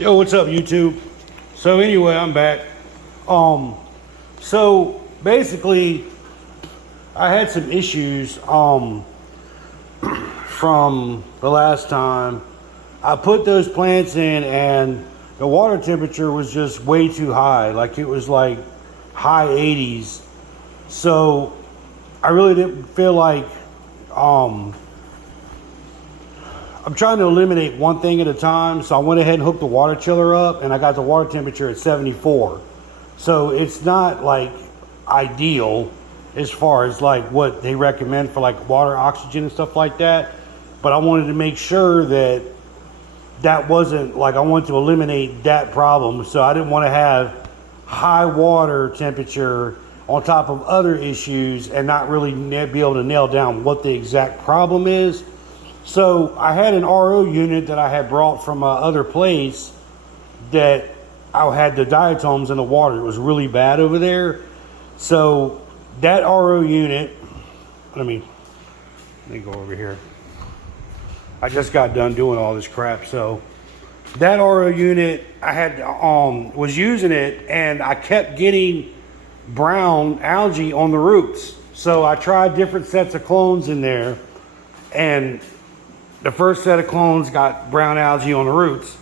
Yo, what's up, YouTube? So anyway, I'm back. So basically, I had some issues from the last time I put those plants in, and the water temperature was just way too high. Like it was like high 80s. So I really didn't feel like I'm trying to eliminate one thing at a time, so I went ahead and hooked the water chiller up, and I got the water temperature at 74. So it's not like ideal as far as like what they recommend for like water oxygen and stuff like that, but I wanted to make sure that that wasn't like, I wanted to eliminate that problem, so I didn't want to have high water temperature on top of other issues and not really be able to nail down what the exact problem is. So I had an RO unit that I had brought from other place that I had the diatoms in the water. It was really bad over there. So that RO unit, let me go over here. I just got done doing all this crap. So that RO unit, I had was using it, and I kept getting brown algae on the roots. So I tried different sets of clones in there, and the first set of clones got brown algae on the roots.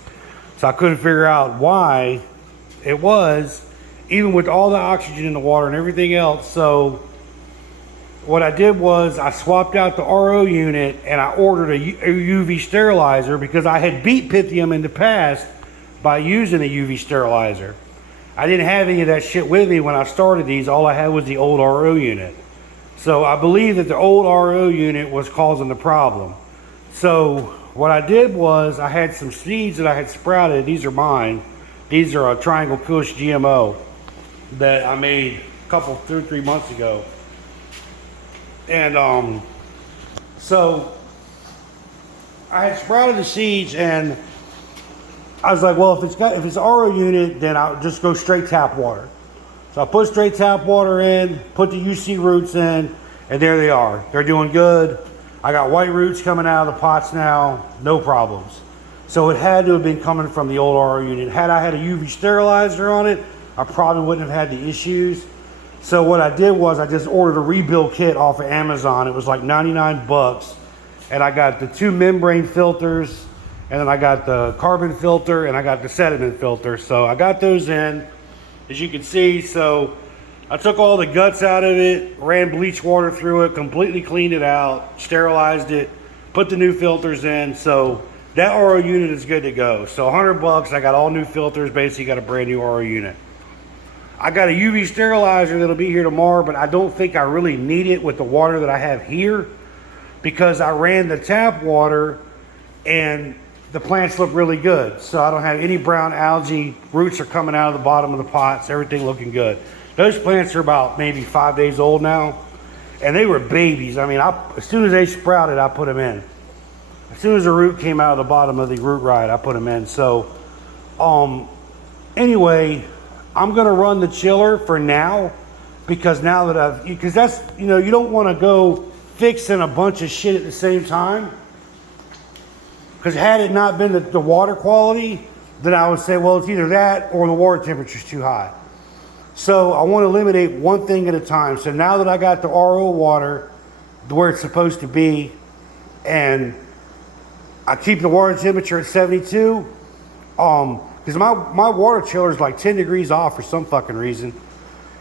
So I couldn't figure out why it was, even with all the oxygen in the water and everything else. So what I did was I swapped out the RO unit, and I ordered a UV sterilizer because I had beat Pythium in the past by using a UV sterilizer. I didn't have any of that shit with me when I started these. All I had was the old RO unit. So I believe that the old RO unit was causing the problem. So what I did was I had some seeds that I had sprouted. These are mine. These are a Triangle Kush GMO that I made a couple, 2 or 3 months ago. And so I had sprouted the seeds, and I was like, well, if it's RO unit, then I'll just go straight tap water. So I put straight tap water in, put the UC roots in, and there they are. They're doing good. I got white roots coming out of the pots now, no problems. So it had to have been coming from the old RO unit. Had I had a UV sterilizer on it, I probably wouldn't have had the issues. So what I did was I just ordered a rebuild kit off of Amazon. It was like 99 bucks. And I got the 2 membrane filters, and then I got the carbon filter, and I got the sediment filter. So I got those in, as you can see. So I took all the guts out of it, ran bleach water through it, completely cleaned it out, sterilized it, put the new filters in. So that RO unit is good to go. So 100 bucks, I got all new filters, basically got a brand new RO unit. I got a UV sterilizer that'll be here tomorrow, but I don't think I really need it with the water that I have here, because I ran the tap water and the plants look really good. So I don't have any brown algae. Roots are coming out of the bottom of the pots, everything looking good. Those plants are about maybe 5 days old now, and they were babies. I mean, as soon as they sprouted, I put them in. As soon as the root came out of the bottom of the root ride, I put them in. So anyway, I'm gonna run the chiller for now, because now that because that's, you know, you don't want to go fixing a bunch of shit at the same time. Because had it not been the water quality, then I would say, well, it's either that or the water temperature's too high. So I want to eliminate one thing at a time. So now that I got the RO water where it's supposed to be, and I keep the water temperature at 72, because my water chiller is like 10 degrees off for some fucking reason.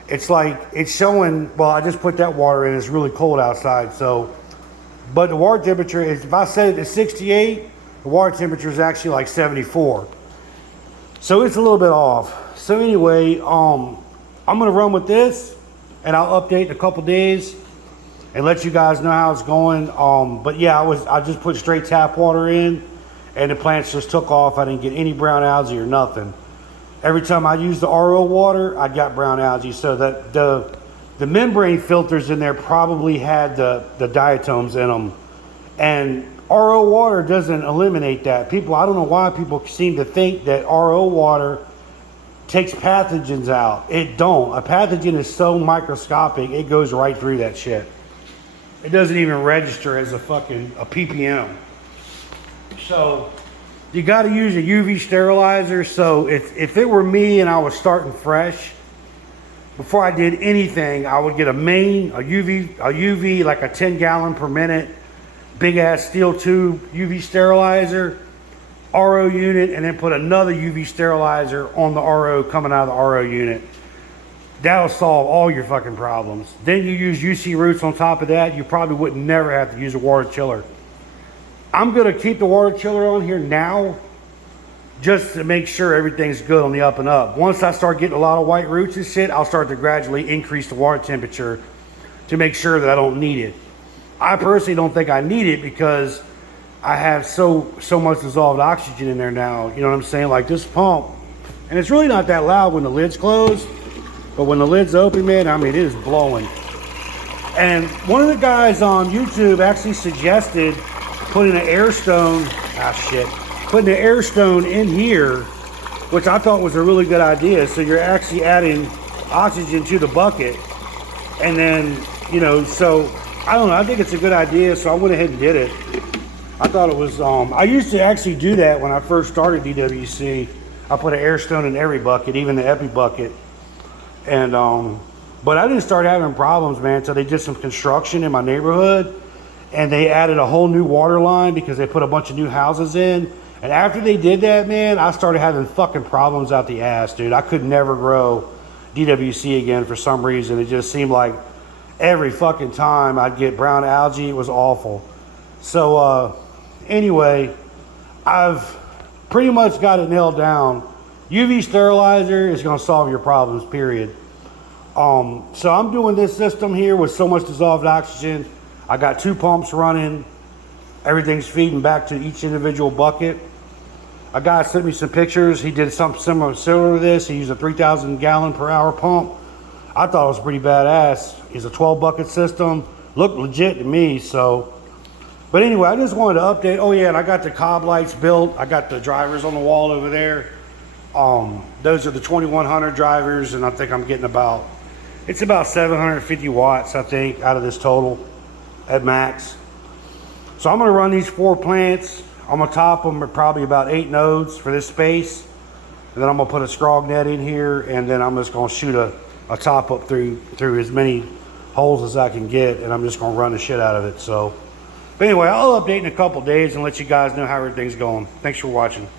It's like, it's showing, well, I just put that water in, it's really cold outside. So, but the water temperature is, if I set it to 68, the water temperature is actually like 74. So it's a little bit off. So anyway, I'm gonna run with this, and I'll update in a couple days and let you guys know how it's going. But yeah, I just put straight tap water in, and the plants just took off. I didn't get any brown algae or nothing. Every time I use the RO water, I got brown algae. So that the membrane filters in there probably had the diatoms in them, and RO water doesn't eliminate that. People, I don't know why people seem to think that RO water takes pathogens out. It don't. A pathogen is so microscopic, it goes right through that shit. It doesn't even register as a ppm. So you got to use a UV sterilizer. So if it were me and I was starting fresh, before I did anything, I would get a UV like a 10 gallon per minute, big ass steel tube UV sterilizer, RO unit, and then put another UV sterilizer on the RO coming out of the RO unit. That'll solve all your fucking problems. Then you use UC roots on top of that, you probably would never have to use a water chiller. I'm gonna keep the water chiller on here now just to make sure everything's good on the up and up. Once I start getting a lot of white roots and shit, I'll start to gradually increase the water temperature to make sure that I don't need it. I personally don't think I need it because I have so much dissolved oxygen in there now. You know what I'm saying? Like this pump, and it's really not that loud when the lid's closed, but when the lid's open, man, I mean, it is blowing. And one of the guys on YouTube actually suggested putting an air stone, putting an air stone in here, which I thought was a really good idea. So you're actually adding oxygen to the bucket. And then, you know, so I don't know, I think it's a good idea. So I went ahead and did it. I thought it was, I used to actually do that when I first started DWC. I put an air stone in every bucket, even the Epi bucket. And, but I didn't start having problems, man, until they did some construction in my neighborhood. And they added a whole new water line because they put a bunch of new houses in. And after they did that, man, I started having fucking problems out the ass, dude. I could never grow DWC again for some reason. It just seemed like every fucking time I'd get brown algae. It was awful. So anyway, I've pretty much got it nailed down. UV sterilizer is going to solve your problems, period. So I'm doing this system here with so much dissolved oxygen. I got 2 pumps running. Everything's feeding back to each individual bucket. A guy sent me some pictures. He did something similar to this. He used a 3,000 gallon per hour pump. I thought it was pretty badass. It's a 12 bucket system. Looked legit to me, so. But anyway, I just wanted to update. Oh yeah, and I got the cob lights built. I got the drivers on the wall over there. Those are the 2100 drivers, and I think I'm getting it's about 750 watts, I think, out of this total at max. So I'm going to run these 4 plants. I'm going to top them at probably about 8 nodes for this space. And then I'm going to put a scrog net in here, and then I'm just going to shoot a top up through as many holes as I can get, and I'm just going to run the shit out of it. So, but anyway, I'll update in a couple days and let you guys know how everything's going. Thanks for watching.